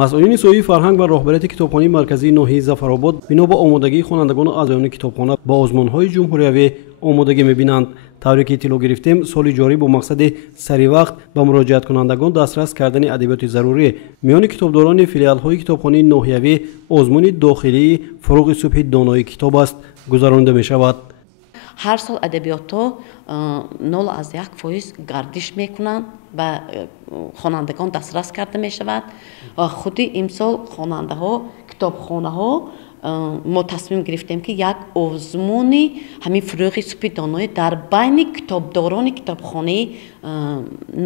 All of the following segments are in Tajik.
масъулини соҳаи фарҳанг ва роҳбарияти китобхонаи марказии ноҳияи Зафаробод бино ба омодагии хонандагони аъзоёни китобхона ба озмунҳои ҷумҳуриявӣ омодагӣ мебинанд. тавре ки иттилоъ гирифтем, соли ҷорӣ бо мақсади саривақт ба муроҷиаткунандагон дастрас кардани адабиёти зарурӣ миёни китобдорони филиалҳои китобхонаи ноҳиявӣ озмуни дохилии фуруғи субҳи донои китоб аст гузаронида мешавад. ҳар сол адабиётҳо 0.1% гардиш мекунанд, ба хонандагон дастрас карда мешавад. худи имсол хонандаҳо, китобхонаҳо мо тасмим гирифтем ки як озмуни ҳамин фуруғи субҳи доноӣ дар байни китобдорони китобхонаи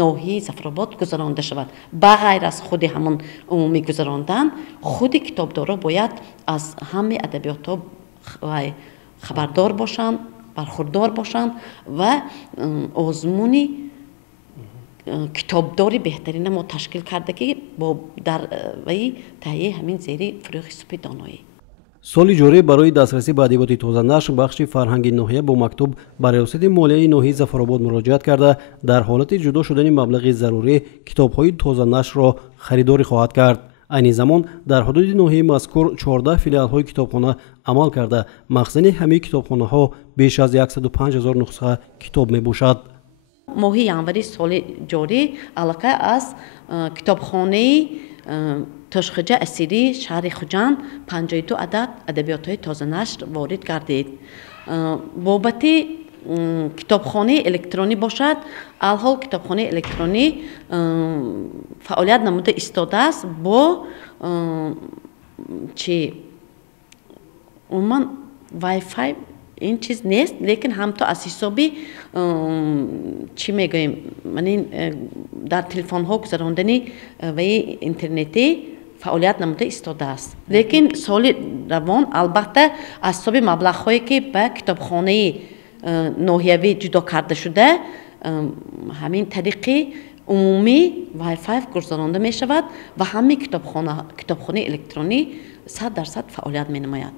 ноҳияи Зафаробод гузаронида шавад. ба ғайр аз худи ҳамон умумӣ гузарондан, худи китобдорро бояд аз ҳамаи адабиётҳо хабардор бошанд, бархурдор бошанд ва озмуни китобдори беҳтарина мо ташкил карда ки дар таҳияи ҳамин зери фуруғи субҳи доноӣ. соли ҷорӣ барои дастрасӣ ба адабиёти тозанашр бахши фарҳанги ноҳия бо мактуб ба риёсати молияи ноҳияи Зафаробод муроҷиат карда дар ҳолати ҷудо шудани маблағи зарурӣ китобҳои тозанашрро харидорӣ хоҳад кард. айни замон дар ҳудуди ноҳияи мазкур 14 филиалҳои китобхона амал карда махзани ҳамаи китобхонаҳо беш аз 105 000 нусха китоб мебошад. моҳи январи соли ҷорӣ аллакай аз китобхонаи Тошхуҷа Асири шаҳри Хуҷанд 52 адад адабиётҳои тозанашр ворид гардид. бобати китобхонаи электронӣ бошад, алҳол китобхонаи электронӣ фаъолият намуда истодааст бо умуман Wi-Fi ин чиз нест, лекин ҳамто аз ҳисоби чӣ мегӯем дар телефонҳо гузарондани интернетӣ фаъолият намуда истодааст. лекин соли равон албатта аз ҳисоби маблағҳое ки ба китобхонаи ноҳиявӣ ҷудо карда шуда ҳамин тариқи умумӣ Wi-Fi гузаронда мешавад ва ҳамаи китобхонаи электронӣ 100% фаъолият менамояд.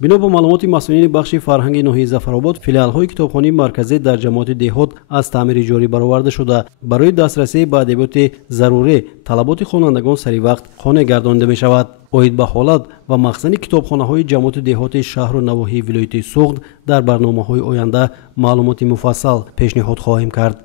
бино ба маълумоти масъулини бахши фарҳанги ноҳияи Зафаробод, филиалҳои китобхонаи марказӣ дар ҷамоати деҳот аз таъмири ҷорӣ бароварда шуда барои дастрасӣ ба адабиёти зарурӣ талаботи хонандагон саривақт қонеъ гардонида мешавад. оид ба ҳолат ва махзани китобхонаҳои ҷамоати деҳоти шаҳру навоҳии вилояти Суғд дар барномаҳои оянда маълумоти муфассал пешниҳод хоҳем кард.